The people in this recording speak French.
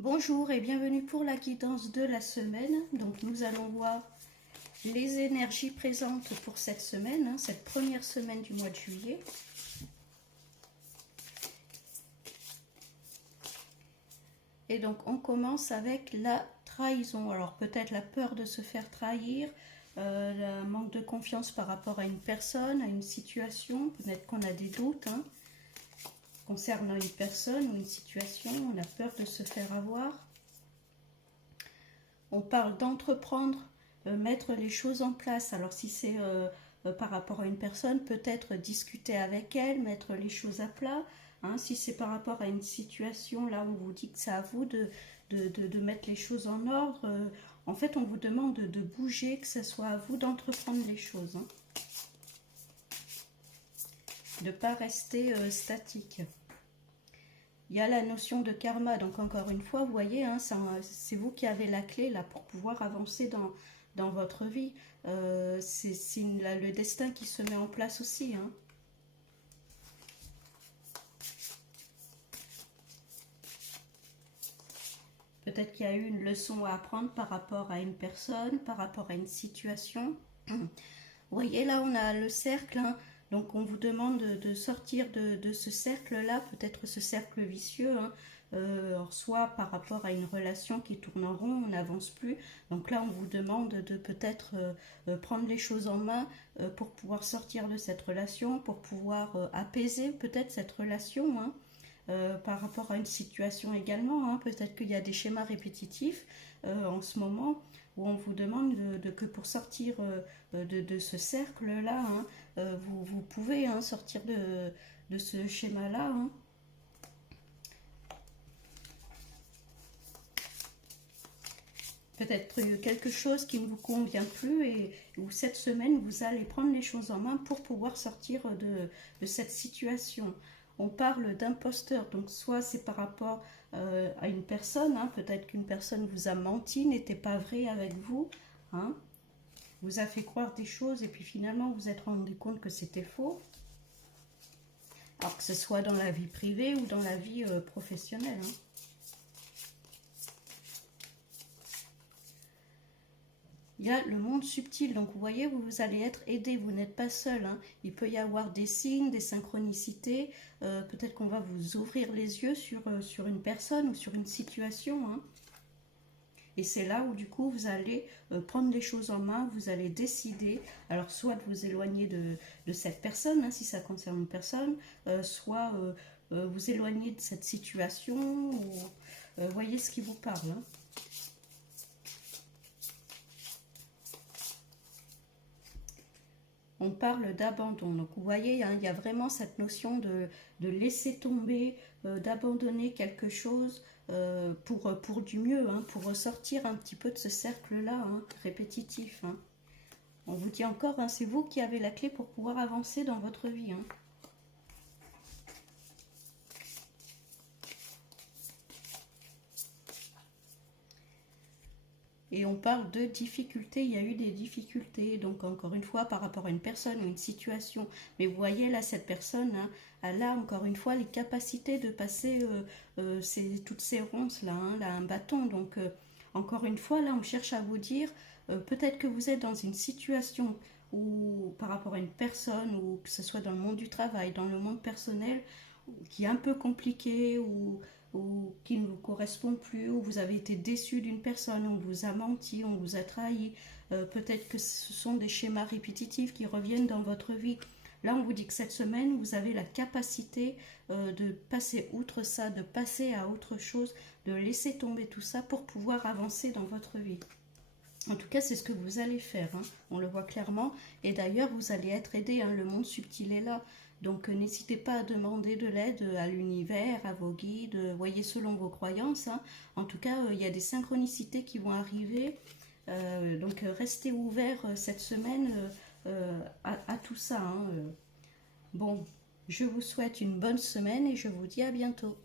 Bonjour et bienvenue pour la guidance de la semaine. Donc nous allons voir les énergies présentes pour cette semaine, cette première semaine du mois de juillet. Et donc on commence avec la trahison. Alors peut-être la peur de se faire trahir, le manque de confiance par rapport à une personne, à une situation. Peut-être qu'on a des doutes concernant une personne ou une situation. On a peur de se faire avoir. On parle d'entreprendre, mettre les choses en place. Alors si c'est par rapport à une personne, peut-être discuter avec elle, mettre les choses à plat. Si c'est par rapport à une situation, là on vous dit que c'est à vous de mettre les choses en ordre. En fait, on vous demande de bouger, que ce soit à vous d'entreprendre les choses. De ne pas rester statique. Il y a la notion de karma, donc encore une fois, vous voyez, c'est vous qui avez la clé là pour pouvoir avancer dans votre vie. C'est le destin qui se met en place aussi. Peut-être qu'il y a eu une leçon à apprendre par rapport à une personne, par rapport à une situation. Vous voyez, là, on a le cercle. Donc, on vous demande de sortir de ce cercle-là, peut-être ce cercle vicieux. Soit par rapport à une relation qui tourne en rond, on n'avance plus. Donc là, on vous demande de peut-être prendre les choses en main pour pouvoir sortir de cette relation, pour pouvoir apaiser peut-être cette relation. Par rapport à une situation également. Peut-être qu'il y a des schémas répétitifs en ce moment où on vous demande que pour sortir de ce cercle-là, vous pouvez sortir de ce schéma-là. Peut-être quelque chose qui ne vous convient plus et où cette semaine, vous allez prendre les choses en main pour pouvoir sortir de cette situation. On parle d'imposteur, donc soit c'est par rapport à une personne, peut-être qu'une personne vous a menti, n'était pas vrai avec vous, vous a fait croire des choses et puis finalement vous vous êtes rendu compte que c'était faux. Alors que ce soit dans la vie privée ou dans la vie professionnelle. Il y a le monde subtil, donc vous voyez, vous allez être aidé, vous n'êtes pas seul. Il peut y avoir des signes, des synchronicités, peut-être qu'on va vous ouvrir les yeux sur une personne ou sur une situation. Et c'est là où du coup vous allez prendre les choses en main, vous allez décider, alors soit de vous éloigner de cette personne, si ça concerne une personne, soit vous éloigner de cette situation, ou voyez ce qui vous parle. On parle d'abandon. Donc vous voyez, il y a vraiment cette notion de laisser tomber, d'abandonner quelque chose pour du mieux, pour ressortir un petit peu de ce cercle-là, répétitif. On vous dit encore, c'est vous qui avez la clé pour pouvoir avancer dans votre vie. Et on parle de difficultés, il y a eu des difficultés, donc encore une fois par rapport à une personne ou une situation. Mais vous voyez là, cette personne, elle a encore une fois les capacités de passer toutes ces ronces-là, là, un bâton. Donc encore une fois, là on cherche à vous dire, peut-être que vous êtes dans une situation où par rapport à une personne, ou que ce soit dans le monde du travail, dans le monde personnel, qui est un peu compliqué, ou qui ne vous correspond plus, ou vous avez été déçu d'une personne, on vous a menti, on vous a trahi, peut-être que ce sont des schémas répétitifs qui reviennent dans votre vie. Là, on vous dit que cette semaine, vous avez la capacité de passer outre ça, de passer à autre chose, de laisser tomber tout ça pour pouvoir avancer dans votre vie. En tout cas, c'est ce que vous allez faire, on le voit clairement. Et d'ailleurs, vous allez être aidé, le monde subtil est là. Donc n'hésitez pas à demander de l'aide à l'univers, à vos guides, voyez selon vos croyances. En tout cas, il y a des synchronicités qui vont arriver. Donc restez ouverts cette semaine à tout ça. Bon, je vous souhaite une bonne semaine et je vous dis à bientôt.